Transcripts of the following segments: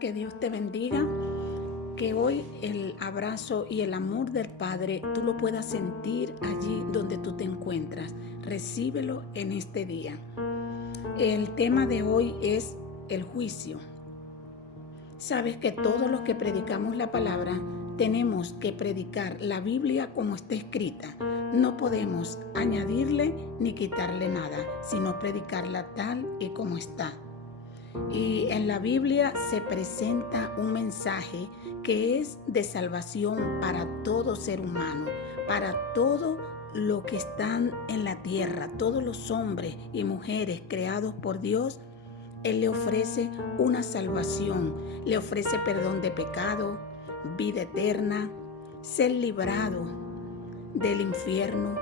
Que Dios te bendiga, que hoy el abrazo y el amor del Padre tú lo puedas sentir allí donde tú te encuentras. Recíbelo en este día. El tema de hoy es el juicio. Sabes que todos los que predicamos la palabra tenemos que predicar la Biblia como está escrita. No podemos añadirle ni quitarle nada, sino predicarla tal y como está. Y en la Biblia se presenta un mensaje que es de salvación para todo ser humano, para todo lo que están en la tierra, todos los hombres y mujeres creados por Dios. Él le ofrece una salvación, le ofrece perdón de pecado, vida eterna, ser librado del infierno,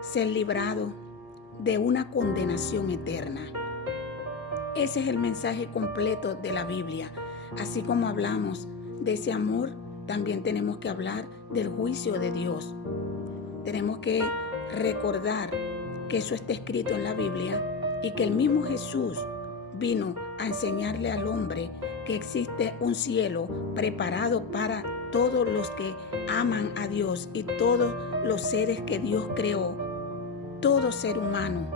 ser librado de una condenación eterna. Ese es el mensaje completo de la Biblia. Así como hablamos de ese amor, también tenemos que hablar del juicio de Dios. Tenemos que recordar que eso está escrito en la Biblia y que el mismo Jesús vino a enseñarle al hombre que existe un cielo preparado para todos los que aman a Dios y todos los seres que Dios creó, todo ser humano.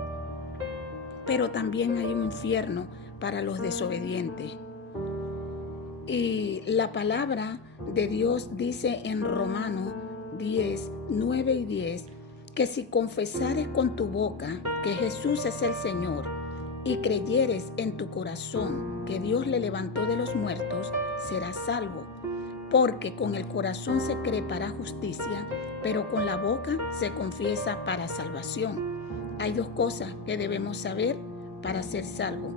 Pero también hay un infierno para los desobedientes. Y la palabra de Dios dice en Romanos 10, 9 y 10, que si confesares con tu boca que Jesús es el Señor y creyeres en tu corazón que Dios le levantó de los muertos, serás salvo. Porque con el corazón se cree para justicia, pero con la boca se confiesa para salvación. Hay dos cosas que debemos saber para ser salvos.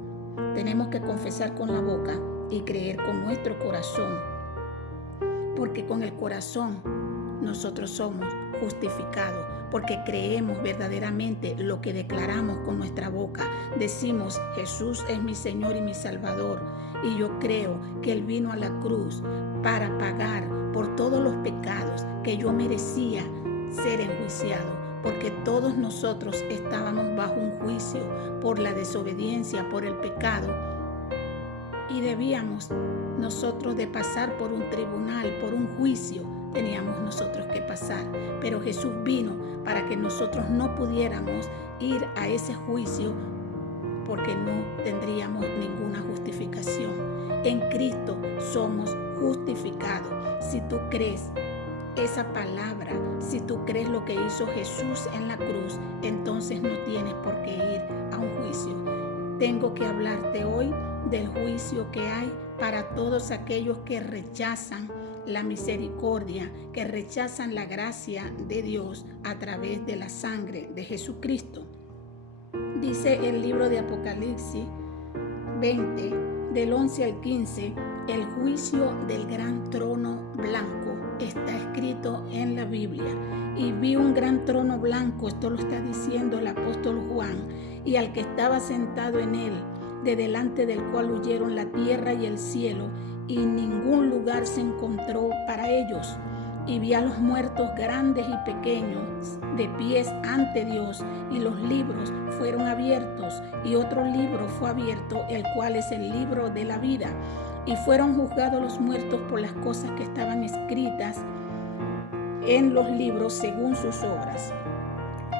Tenemos que confesar con la boca y creer con nuestro corazón. Porque con el corazón nosotros somos justificados, porque creemos verdaderamente lo que declaramos con nuestra boca. Decimos, Jesús es mi Señor y mi Salvador, y yo creo que Él vino a la cruz para pagar por todos los pecados que yo merecía ser enjuiciado, porque todos nosotros estábamos bajo un juicio por la desobediencia, por el pecado, y debíamos nosotros de pasar por un tribunal, por un juicio, teníamos nosotros que pasar. Pero Jesús vino para que nosotros no pudiéramos ir a ese juicio, porque no tendríamos ninguna justificación. En Cristo somos justificados. Si tú crees esa palabra, si tú crees lo que hizo Jesús en la cruz, entonces no tienes por qué ir a un juicio. Tengo que hablarte hoy del juicio que hay para todos aquellos que rechazan la misericordia, que rechazan la gracia de Dios a través de la sangre de Jesucristo. Dice el libro de Apocalipsis 20, del 11 al 15, el juicio del gran trono blanco está escrito en la Biblia. Y vi un gran trono blanco, esto lo está diciendo el apóstol Juan, y al que estaba sentado en él, de delante del cual huyeron la tierra y el cielo, y ningún lugar se encontró para ellos. Y vi a los muertos grandes y pequeños de pies ante Dios, y los libros fueron abiertos, y otro libro fue abierto, el cual es el libro de la vida. Y fueron juzgados los muertos por las cosas que estaban escritas en los libros según sus obras.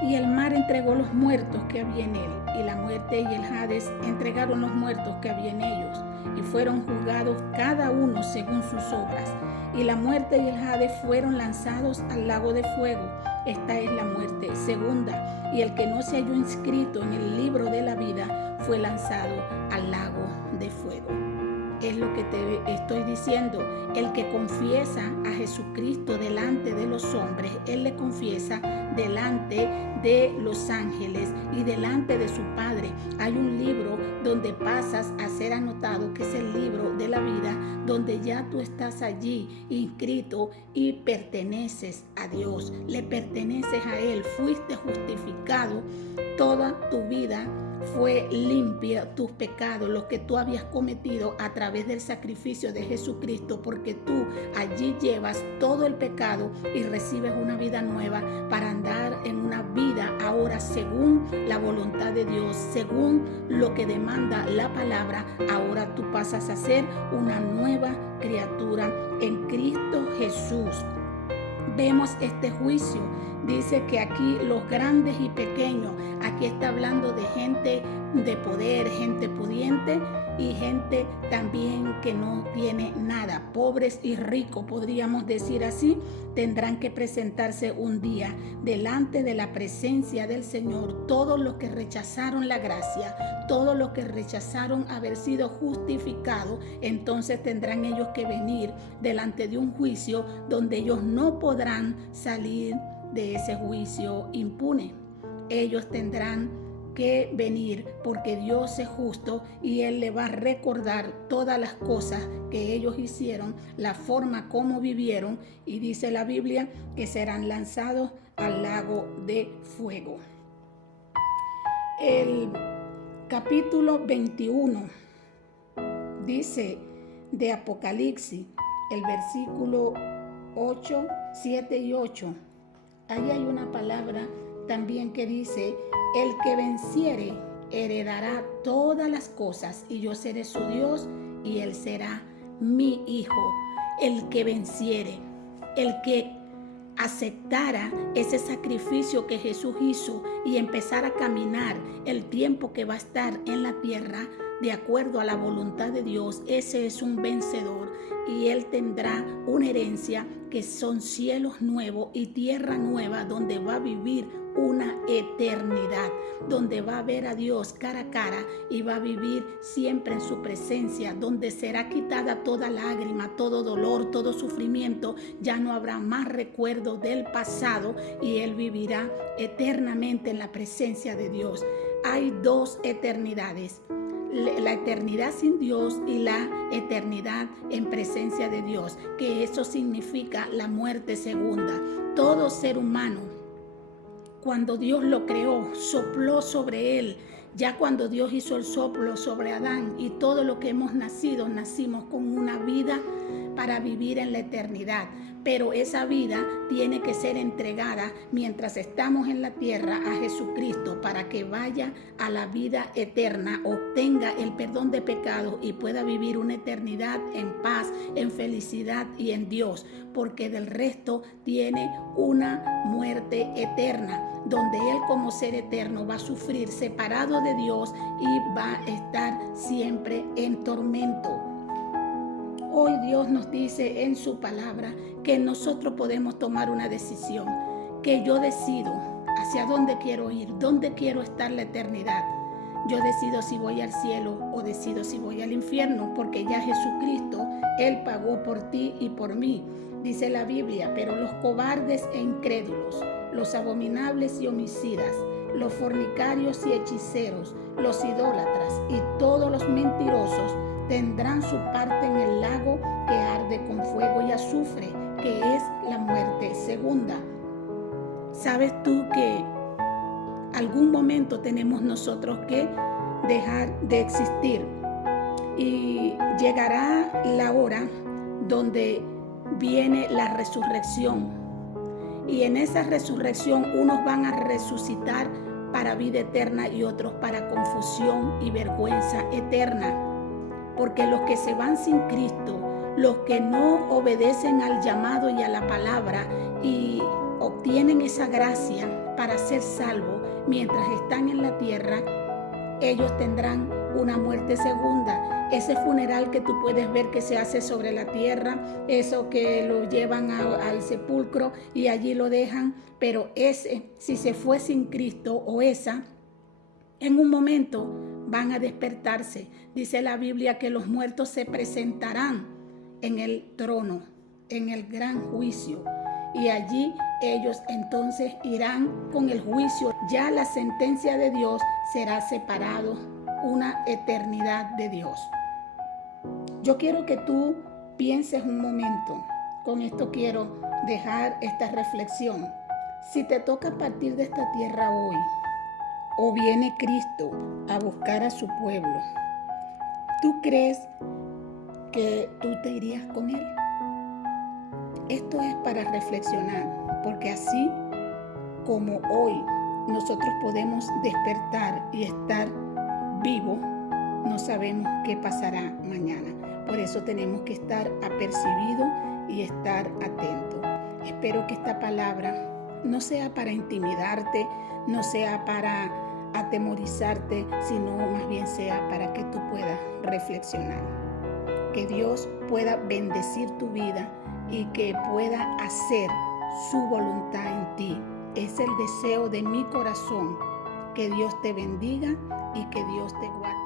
Y el mar entregó los muertos que había en él, y la muerte y el Hades entregaron los muertos que había en ellos, y fueron juzgados cada uno según sus obras. Y la muerte y el Hades fueron lanzados al lago de fuego. Esta es la muerte segunda, y el que no se halló inscrito en el libro de la vida fue lanzado al lago de fuego. Es lo que te estoy diciendo. El que confiesa a Jesucristo delante de los hombres, Él le confiesa delante de los ángeles y delante de su Padre. Hay un libro donde pasas a ser anotado, que es el libro de la vida, donde ya tú estás allí inscrito y perteneces a Dios, le perteneces a Él, fuiste justificado. Toda tu vida fue limpia tus pecados, los que tú habías cometido a través del sacrificio de Jesucristo, porque tú allí llevas todo el pecado y recibes una vida nueva para andar en una vida ahora según la voluntad de Dios, según lo que demanda la palabra. Ahora tú pasas a ser una nueva criatura en Cristo Jesús. Vemos este juicio. Dice que aquí los grandes y pequeños, aquí está hablando de gente de poder, gente pudiente y gente también que no tiene nada. Pobres y ricos, podríamos decir así, tendrán que presentarse un día delante de la presencia del Señor. Todos los que rechazaron la gracia, todos los que rechazaron haber sido justificados, entonces tendrán ellos que venir delante de un juicio donde ellos no podrán salir de ese juicio impune. Ellos tendrán que venir porque Dios es justo y Él le va a recordar todas las cosas que ellos hicieron, la forma como vivieron, y dice la Biblia que serán lanzados al lago de fuego. El capítulo 21 dice de Apocalipsis, el versículo 8, 7 y 8. Ahí hay una palabra también que dice: el que venciere heredará todas las cosas, y yo seré su Dios y él será mi hijo. El que venciere, el que aceptara ese sacrificio que Jesús hizo y empezar a caminar el tiempo que va a estar en la tierra de acuerdo a la voluntad de Dios, ese es un vencedor, y él tendrá una herencia que son cielos nuevos y tierra nueva, donde va a vivir una eternidad, donde va a ver a Dios cara a cara y va a vivir siempre en su presencia, donde será quitada toda lágrima, todo dolor, todo sufrimiento. Ya no habrá más recuerdo del pasado y él vivirá eternamente en la presencia de Dios. Hay dos eternidades: la eternidad sin Dios y la eternidad en presencia de Dios, que eso significa la muerte segunda. Todo ser humano, cuando Dios lo creó, sopló sobre él. Ya cuando Dios hizo el soplo sobre Adán y todo lo que hemos nacido, nacimos con una vida para vivir en la eternidad. Pero esa vida tiene que ser entregada mientras estamos en la tierra a Jesucristo, para que vaya a la vida eterna, obtenga el perdón de pecados y pueda vivir una eternidad en paz, en felicidad y en Dios, porque del resto tiene una muerte eterna, donde él como ser eterno va a sufrir separado de Dios y va a estar siempre en tormento. Hoy Dios nos dice en su palabra que nosotros podemos tomar una decisión, que yo decido hacia dónde quiero ir, dónde quiero estar la eternidad. Yo decido si voy al cielo o decido si voy al infierno, porque ya Jesucristo, Él pagó por ti y por mí. Dice la Biblia: pero los cobardes e incrédulos, los abominables y homicidas, los fornicarios y hechiceros, los idólatras y todos los mentirosos tendrán su parte en el lago que arde con fuego y azufre, que es la muerte segunda. ¿Sabes tú que algún momento tenemos nosotros que dejar de existir? Y llegará la hora donde viene la resurrección. Y en esa resurrección unos van a resucitar para vida eterna y otros para confusión y vergüenza eterna. Porque los que se van sin Cristo, los que no obedecen al llamado y a la palabra y obtienen esa gracia para ser salvos mientras están en la tierra, ellos tendrán una muerte segunda. Ese funeral que tú puedes ver que se hace sobre la tierra, eso que lo llevan al sepulcro y allí lo dejan, pero ese, si se fue sin Cristo, o esa, en un momento van a despertarse. Dice la Biblia que los muertos se presentarán en el trono, en el gran juicio, y allí ellos entonces irán con el juicio. Ya la sentencia de Dios será separado, una eternidad de Dios. Yo quiero que tú pienses un momento. Con esto quiero dejar esta reflexión. Si te toca partir de esta tierra hoy, ¿O viene Cristo a buscar a su pueblo? ¿Tú crees que tú te irías con Él? Esto es para reflexionar, porque así como hoy nosotros podemos despertar y estar vivos, no sabemos qué pasará mañana. Por eso tenemos que estar apercibidos y estar atentos. Espero que esta palabra no sea para intimidarte, no sea para atemorizarte, sino más bien sea para que tú puedas reflexionar. Que Dios pueda bendecir tu vida y que pueda hacer su voluntad en ti. Es el deseo de mi corazón. Que Dios te bendiga y que Dios te guarde.